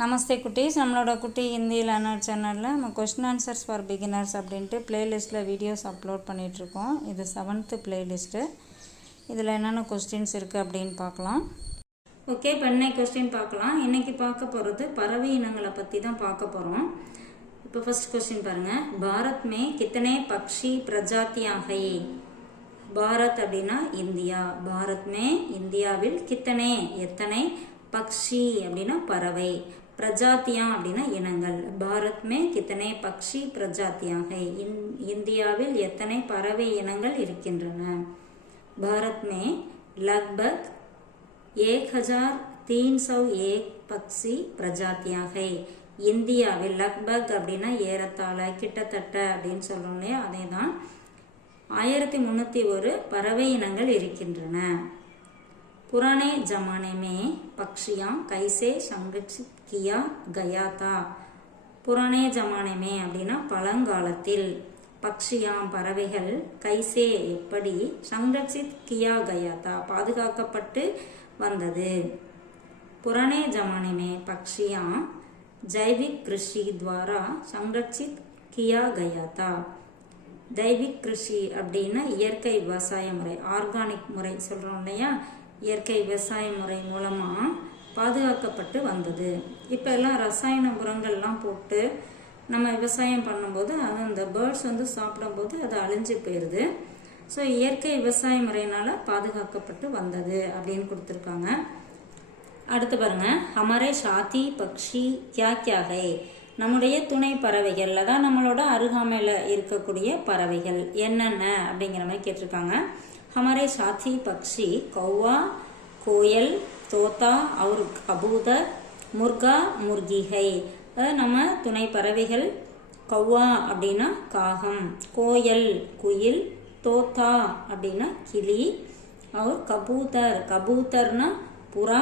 நமஸ்தே குட்டீஸ். நம்மளோட குட்டி ஹிந்தி லேர்னர் சேனலில் நம்ம கொஸ்டின் ஆன்சர்ஸ் ஃபார் பிகினர்ஸ் அப்படின்ட்டு ப்ளேலிஸ்ட்டில் வீடியோஸ் அப்லோட் பண்ணிகிட்ருக்கோம் இது செவன்த்து ப்ளேலிஸ்ட்டு இதில் என்னென்ன கொஸ்டின்ஸ் இருக்குது அப்படின்னு பார்க்கலாம். ஓகே இப்போ இன்னைக்கு கொஸ்டின் பார்க்கலாம்? இன்றைக்கி பார்க்க போகிறது பறவை இனங்களை பற்றி தான் பார்க்க போகிறோம் இப்போ ஃபர்ஸ்ட் கொஸ்டின் பாருங்கள் பாரத் மே கித்தனை பக்ஷி பிரஜாத்தியாக? பாரத் அப்படின்னா இந்தியா. பாரத் மே இந்தியாவில் கித்தனை எத்தனை பக்ஷி அப்படின்னா பறவை. பிரஜாத்தியா அப்படின்னா இனங்கள். பாரத் மே கித்தனை பக்ஷி பிரஜாத்தியாக. இந்தியாவில் எத்தனை பறவை இனங்கள் இருக்கின்றன? பாரத் மே லக்பக் ஏக் ஹஜார் தீன் சௌ ஏக் பக்ஷி பிரஜாத்தியாக. இந்தியாவில் லக்பக் அப்படின்னா ஏறத்தாழ கிட்டத்தட்ட அப்படின்னு சொல்றோம் இல்லையா? அதே தான் ஆயிரத்தி முந்நூற்றி ஒரு பறவை இனங்கள் இருக்கின்றன. पुराने जमाने में पक्षियाँ कैसे संरक्षित किया गया था புராணே ஜமானமே அப்படின்னா பழங்காலத்தில் பக்ஷியாம் பறவைகள் கைசே எப்படி சங்கர்ஷித் கியா கயாத்தா பாதுகாக்கப்பட்டு வந்தது புராணே ஜமானமே பக்ஷியாம் ஜைவிக் கிருஷி துவாரா சங்கர்ஷித் கியா கயாத்தா தைவிக் கிருஷி அப்படின்னா இயற்கை விவசாய முறை ஆர்கானிக் முறை சொல்கிறோம் இல்லையா இயற்கை விவசாய முறை மூலமாக பாதுகாக்கப்பட்டு வந்தது. இப்போ எல்லாம் ரசாயன உரங்கள்லாம் போட்டு நம்ம விவசாயம் பண்ணும்போது அது அந்த பேர்ட்ஸ் வந்து சாப்பிடும்போது அது அழிஞ்சு போயிடுது ஸோ இயற்கை விவசாய முறையினால் பாதுகாக்கப்பட்டு வந்தது அப்படின்னு கொடுத்துருக்காங்க. அடுத்து பாருங்க. ஹமரே ஷாதி பக்ஷி கியா கியா ஹை நம்முடைய துணை பறவைகள் அதான் நம்மளோட அருகாமையில் இருக்கக்கூடிய பறவைகள். என்னென்ன? அப்படிங்கிற மாதிரி கேட்டிருக்காங்க. हमारे साथी पक्षी कौवा कोयल தோத்தா அவர் கபூதர் முர்கா முர்கி ஹை அதாவது நம்ம துணை பறவைகள் கௌவா அப்படின்னா காகம் கோயல் குயில் தோத்தா அப்படின்னா கிளி அவர் கபூதர் கபூதர்னா புறா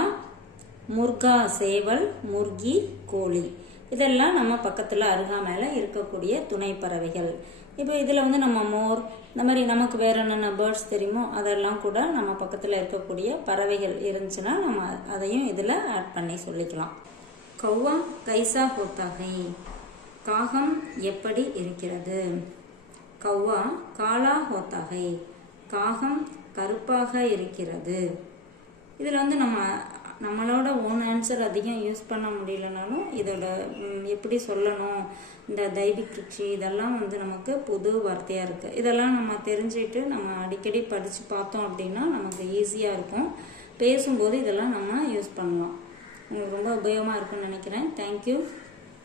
முர்கா சேவல் முர்கி கோழி இதெல்லாம் நம்ம பக்கத்தில் அருகாமையில் இருக்கக்கூடிய துணை பறவைகள் இப்போ இதில் வந்து நம்ம மோர் இந்த மாதிரி நமக்கு வேறு என்னென்ன பேர்ட்ஸ் தெரியுமோ அதெல்லாம் கூட நம்ம பக்கத்தில் இருக்கக்கூடிய பறவைகள் இருந்துச்சுன்னா நம்ம அதையும் இதில் ஆட் பண்ணி சொல்லிக்கலாம். கௌவா கைசா ஹோத்தாகை. காகம் எப்படி இருக்கிறது? கௌவா காலா ஹோத்தாகை. காகம் கருப்பாக இருக்கிறது. இதில் வந்து நம்ம நம்மளோட ஓன் ஆன்சர் அதிகம் யூஸ் பண்ண முடியலனாலும் இதோட எப்படி சொல்லணும் இந்த தைவிக் கிருஷி இதெல்லாம் வந்து நமக்கு புது வார்த்தையாக இருக்குது இதெல்லாம் நம்ம தெரிஞ்சுட்டு நம்ம அடிக்கடி படித்து பார்த்தோம் அப்படின்னா நமக்கு ஈஸியாக இருக்கும். பேசும்போது இதெல்லாம் நம்ம யூஸ் பண்ணலாம். உங்களுக்கு ரொம்ப உபயோகமாக இருக்குன்னு நினைக்கிறேன். தேங்க்யூ